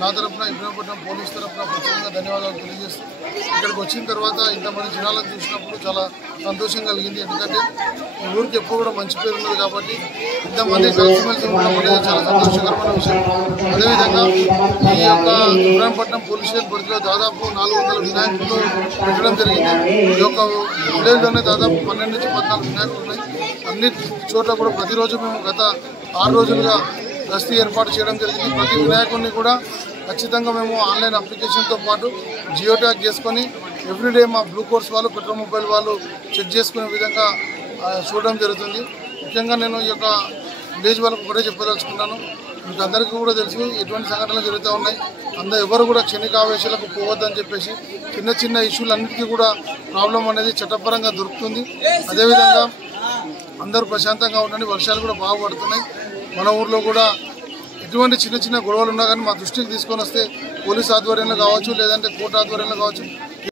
నా తరఫున ఇబ్రహీంపట్నం పోలీస్ తరఫున ప్రత్యేకంగా ధన్యవాదాలు తెలియజేస్తూ ఇక్కడికి వచ్చిన తర్వాత ఇంతమంది జనాలను చూసినప్పుడు చాలా సంతోషం కలిగింది. ఎందుకంటే ఈ ఊరికి ఎప్పుడు కూడా మంచి పేరు ఉన్నది కాబట్టి ఇంతమంది కలిసిమెలిసి ఉండడం అనేది చాలా సంతోషకరమైన విషయం. అదేవిధంగా ఈ యొక్క ఇబ్రహీంపట్నం పోలీస్ స్టేషన్ పరిధిలో దాదాపు 400 వినాయకులు పెట్టడం జరిగింది. ఈ యొక్క విలేజ్లోనే దాదాపు 12 నుంచి 14 వినాయకులు ఉన్నాయి. అన్ని చోట్ల కూడా ప్రతిరోజు మేము గత 6 రోజులుగా గస్తీ ఏర్పాటు చేయడం జరిగింది. ప్రతి వినాయకుడిని కూడా ఖచ్చితంగా మేము ఆన్లైన్ అప్లికేషన్తో పాటు జియో ట్యాగ్ చేసుకొని ఎవ్రీడే మా బ్లూ కోర్స్ వాళ్ళు పెట్రోల్ మొబైల్ వాళ్ళు చెక్ చేసుకునే విధంగా చూడడం జరుగుతుంది. ముఖ్యంగా నేను ఈ యొక్క విలేజ్ వాళ్ళకు కూడా చెప్పదలుచుకున్నాను. మీకు అందరికీ కూడా తెలుసు ఎటువంటి సంఘటనలు జరుగుతూ ఉన్నాయి. ఎవరు కూడా క్షణిక ఆవేశాలకు పోవద్దని చెప్పేసి చిన్న చిన్న ఇష్యూలన్నిటికీ కూడా ప్రాబ్లం అనేది చట్టపరంగా దొరుకుతుంది. అదేవిధంగా అందరూ ప్రశాంతంగా ఉండండి. వర్షాలు కూడా బాగా పడుతున్నాయి. మన ఊర్లో కూడా ఎటువంటి చిన్న చిన్న గొడవలు ఉన్నా కానీ మా దృష్టికి తీసుకొని వస్తే పోలీస్ ఆధ్వర్యంలో కావచ్చు, లేదంటే కోర్టు ఆధ్వర్యంలో కావచ్చు,